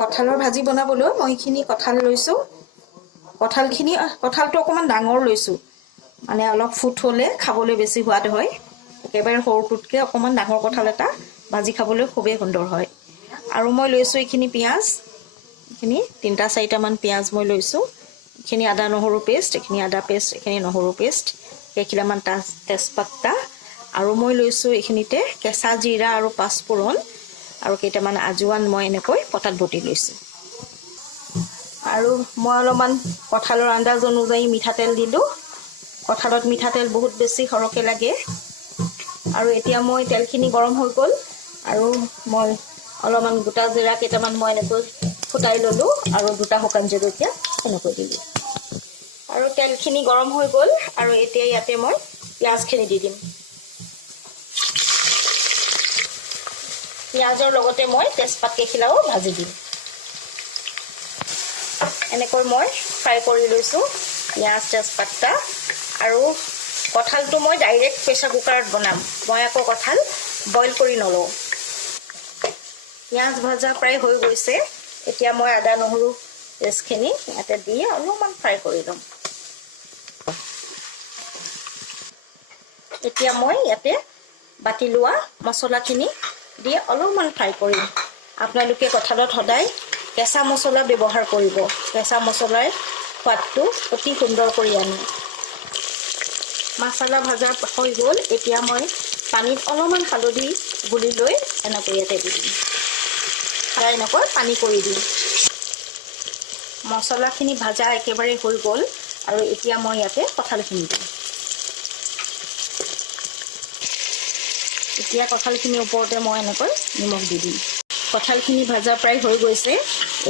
কঁঠালৰ ভাজি বনাবলৈ মই এইখিনি কঁঠাল লৈছোঁ। কঁঠালটো অকণমান ডাঙৰ লৈছোঁ, মানে অলপ ফুট হ'লে খাবলৈ বেছি সোৱাদ হয়। একেবাৰে সৰুটোতকৈ অকণমান ডাঙৰ কঁঠাল এটা ভাজি খাবলৈ খুবেই সুন্দৰ হয়। আৰু মই লৈছোঁ এইখিনি পিঁয়াজ, এইখিনি 3-4টামান পিঁয়াজ মই লৈছোঁ। এইখিনি আদা নহৰু পেষ্ট, এইখিনি আদা পেষ্ট, এইখিনি নহৰু পেষ্ট, কেইখিলামান তেজপাতা, আৰু মই লৈছোঁ এইখিনিতে কেঁচা জিৰা আৰু পাঁচফোৰণ, আৰু কেইটামান আজোৱান মই এনেকৈ পটাত বটি লৈছোঁ। আৰু মই অলপমান কঁঠালৰ আন্দাজ অনুযায়ী মিঠাতেল দিলোঁ। কঁঠালত মিঠাতেল বহুত বেছি সৰহকৈ লাগে। আৰু এতিয়া মই তেলখিনি গৰম হৈ গ'ল, আৰু মই অলপমান গোটা জিৰা কেইটামান মই এনেকৈ ফুটাই ল'লোঁ, আৰু 2টা শুকান জলকীয়া এনেকৈ দিলোঁ। আৰু তেলখিনি গৰম হৈ গ'ল, আৰু এতিয়া ইয়াতে মই পিঁয়াজখিনি দি দিম। পিঁয়াজৰ লগতে মই তেজপাত কেইখিলাও ভাজি দিম। এনেকৈ মই ফ্ৰাই কৰি লৈছোঁ পিঁয়াজ তেজপাতটা। আৰু কঁঠালটো মই ডাইৰেক্ট প্ৰেছাৰ কুকাৰত বনাম, মই আকৌ কঁঠাল বইল কৰি নলওঁ। পিঁয়াজ ভাজা প্ৰায় হৈ গৈছে, এতিয়া মই আদা নহৰু পেষ্টখিনি ইয়াতে দি অলপমান ফ্ৰাই কৰি ল'ম। এতিয়া মই ইয়াতে বাতি লোৱা মছলাখিনি দি অলপমান ফ্ৰাই কৰিম। আপোনালোকে কঁঠালত সদায় কেঁচা মছলা ব্যৱহাৰ কৰিব, কেঁচা মছলাৰ সোৱাদটো অতি সুন্দৰ কৰি আনে। মছলা ভাজা হৈ গ'ল, এতিয়া মই পানীত অলপমান হালধি গুলি লৈ এনেকৈ ইয়াতে দি দিম। এনেকৈ পানী কৰি দিম। মছলাখিনি ভাজা একেবাৰে হৈ গ'ল, আৰু এতিয়া মই ইয়াতে কঁঠালখিনি দিম। এতিয়া কঁঠালখিনিৰ ওপৰতে মই এনেকৈ নিমখ দি দিম। কঁঠালখিনি ভাজা প্ৰায় হৈ গৈছে,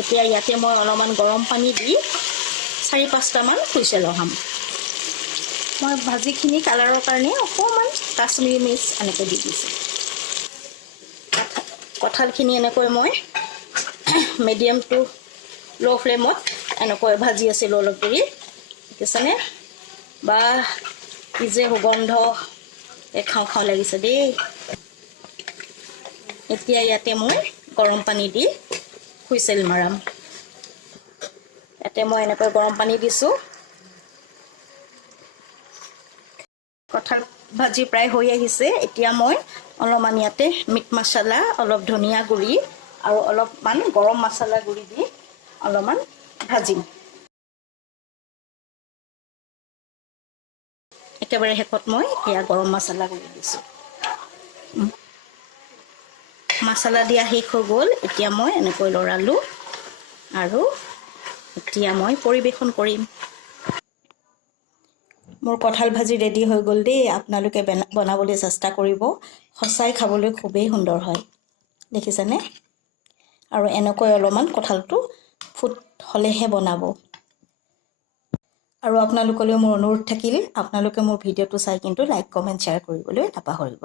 এতিয়া ইয়াতে মই অলপমান গৰম পানী দি 4-5টামান হুইচেল লগাম। মই ভাজিখিনি কালাৰৰ কাৰণে অকণমান কাশ্মীৰী মিৰ্চ এনেকৈ দি দিছোঁ। কঁঠালখিনি এনেকৈ মই মিডিয়াম টু ল' ফ্লেমত এনেকৈ ভাজি আছিলোঁ অলপ দেৰি, দেখিছেনে? বা কি যে সুগন্ধ, খাওঁ খাওঁ লাগিছে দেই। এতিয়া ইয়াতে মই গৰম পানী দি হুইচেল মাৰাম। ইয়াতে মই এনেকৈ গৰম পানী দিছোঁ। কঁঠাল ভাজি প্ৰায় হৈ আহিছে, এতিয়া মই অলপমান ইয়াতে মিট মছলা, অলপ ধনিয়া গুড়ি, আৰু অলপমান গৰম মছলা গুড়ি দি অলপমান ভাজিম। একেবাৰে শেষত মই এয়া গৰম মছলা গুড়ি দিছোঁ। মছলা দিয়া শেষ হৈ গ'ল, এতিয়া মই এনেকৈ লৰালোঁ, আৰু এতিয়া মই পৰিৱেশন কৰিম। মোৰ কঁঠাল ভাজি ৰেডি হৈ গ'ল দেই। আপোনালোকে বনাবলৈ চেষ্টা কৰিব, সঁচাই খাবলৈ খুবেই সুন্দৰ হয়, দেখিছেনে? আৰু এনেকৈ অলপমান কঁঠালটো ফুট হ'লেহে বনাব। আৰু আপোনালোকলৈ মোৰ অনুৰোধ থাকিল, আপোনালোকে মোৰ ভিডিঅ'টো চাই কিন্তু লাইক কমেণ্ট শ্বেয়াৰ কৰিবলৈ নাপাহৰিব।